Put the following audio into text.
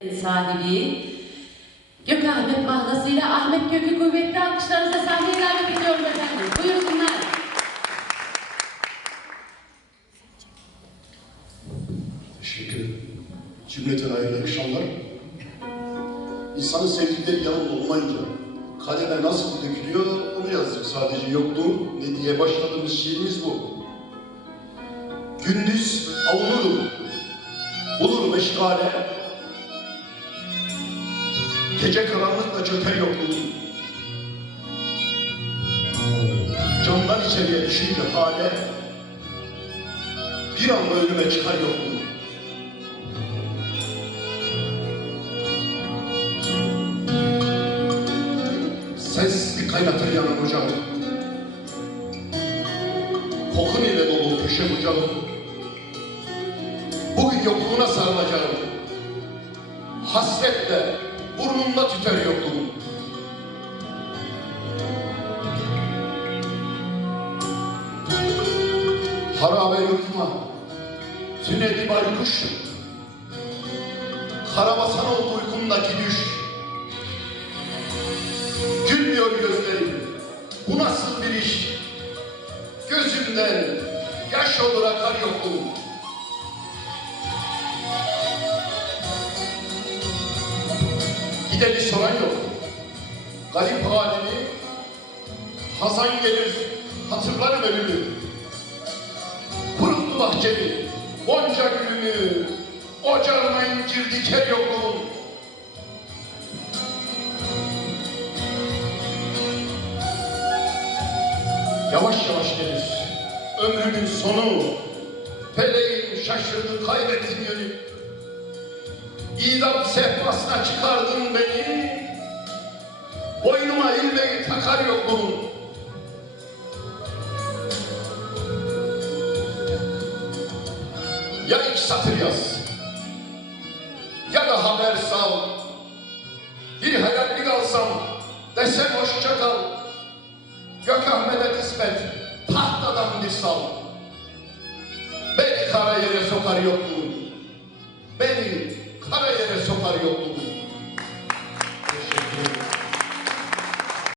sahibi Gökahmet mahlasıyla Ahmet Gök'ü kuvvetli alkışlarınızla sahneye davet ediyorum efendim. Buyursunlar. Teşekkür ederim. Cümleten hayırlı akşamlar. İnsanın sevdikleri yanında olmayınca kaleme nasıl dökülüyor onu yazdık sadece yokluğu ne diye başladığımız şiirimiz bu. Gündüz avunurum, bulurum meşgale, gece karanlıkla çöker yokluğum. Camdan içeriye düşünce hale, bir anda önüme çıkar yokluğum. Sensizlik kaynatır yanım hocam. Kokun ile dolu köşe bucağım. Bugün yokluğuna sarılacağım. Hasretle burnumda tüter yokluğum. Harabe yurtuma tünedi baykuş. Karabasan oldu uykumdaki düş. Gülmüyor gözlerim. Bu nasıl bir iş? Gözümden yaş olur akar yokluğum. Gideni soran yok. Garip halimi Hazan gelir hatırlarım ölümü. Kuruttu bahçemi, onca gülümü, ocağıma incir diker yokluğum. Yavaş yavaş gelir. Ömrümün sonu. Feleğim şaşırdı kaybettim yönü. İdam sehpasına çıkardın İlmeği takar yokluğum. Ya iki satır yaz. Ya da haber sal. Bir hayallik alsam desem hoşça kal. Gök Ahmet'e kısmet, tahtadan bir sal. Beni kara yere sokar yokluğun. Beni kara yere sokar yokluğun.